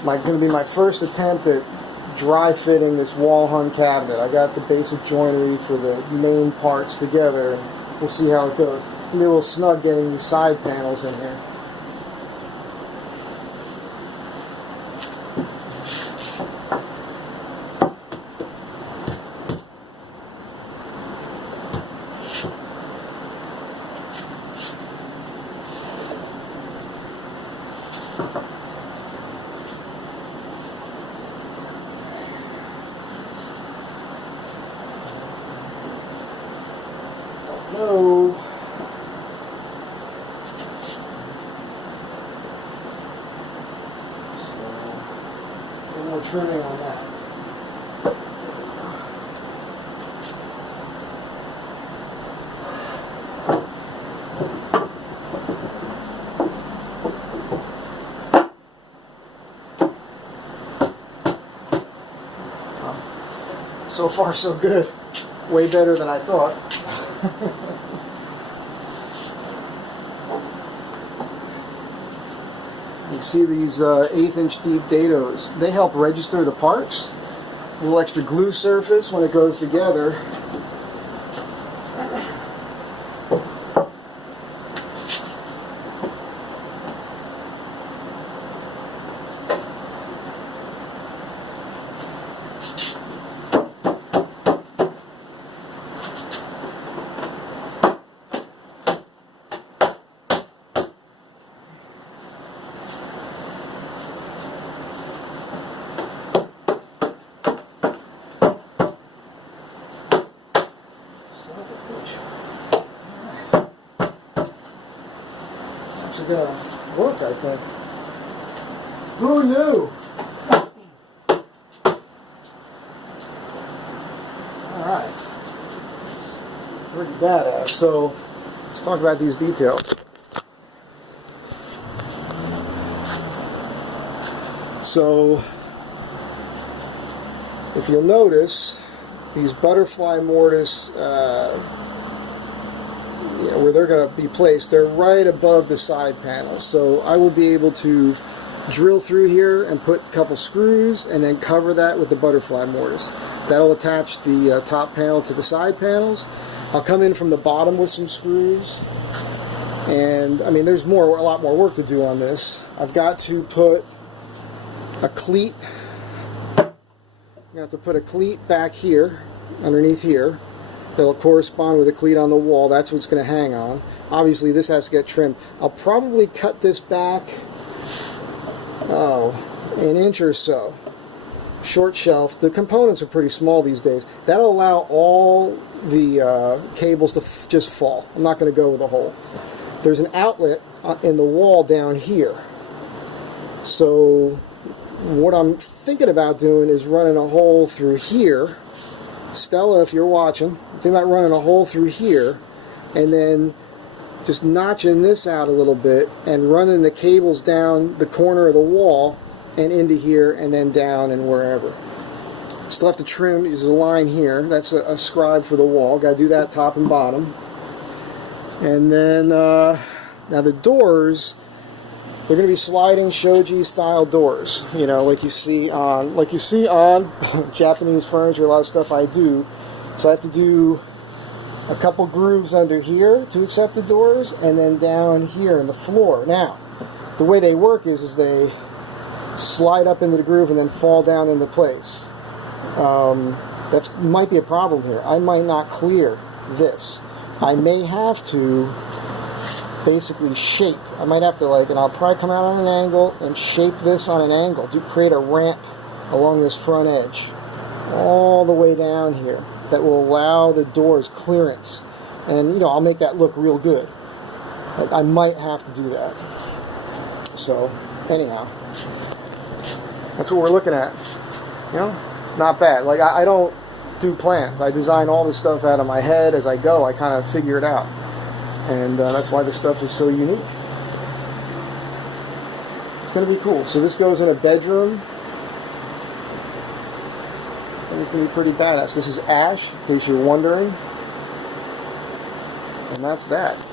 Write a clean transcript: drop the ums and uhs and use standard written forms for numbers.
It's going to be my first attempt at dry fitting this wall hung cabinet. I got the basic joinery for the main parts together, and we'll see how it goes. It's going to be a little snug getting these side panels in here. No. So, a little more trimming on that. So far, so good. Way better than I thought. You see these 1/8-inch deep dados. They help register the parts. A little extra glue surface when it goes together. It's gonna work, I think. Who knew? Alright. Pretty badass. So, let's talk about these details. So, if you'll notice, these butterfly mortise, where they're going to be placed, they're right above the side panels. So I will be able to drill through here and put a couple screws and then cover that with the butterfly mortise. That'll attach the top panel to the side panels. I'll come in from the bottom with some screws. And I mean, there's a lot more work to do on this. I've got to put a cleat. I'm going to have to put a cleat back here, underneath here. That'll correspond with a cleat on the wall. That's what's going to hang on. Obviously, this has to get trimmed. I'll probably cut this back, an inch or so. Short shelf. The components are pretty small these days. That'll allow all the cables to just fall. I'm not going to go with a hole. There's an outlet in the wall down here. So what I'm thinking about doing is running a hole through here. Stella, if you're watching, I'm thinking about running a hole through here and then just notching this out a little bit and running the cables down the corner of the wall and into here and then down and wherever. Still have to trim. There's a line here. That's a scribe for the wall. Got to do that top and bottom. And then now the doors, they're going to be sliding shoji style doors, you know, like you see on Japanese furniture, a lot of stuff I do. So I have to do a couple grooves under here to accept the doors, and then down here in the floor. Now, the way they work is they slide up into the groove and then fall down into place. That might be a problem here. I might not clear this. I may have to basically shape. I might have to and I'll probably come out on an angle and shape this on an angle to create a ramp along this front edge all the way down here that will allow the doors clearance, and you know, I'll make that look real good. I might have to do that. So anyhow, that's what we're looking at. You know, not bad. Like I don't do plans. I design all this stuff out of my head as I go. I kind of figure it out. And that's why this stuff is so unique. It's going to be cool. So this goes in a bedroom. And it's going to be pretty badass. This is ash, in case you're wondering. And that's that.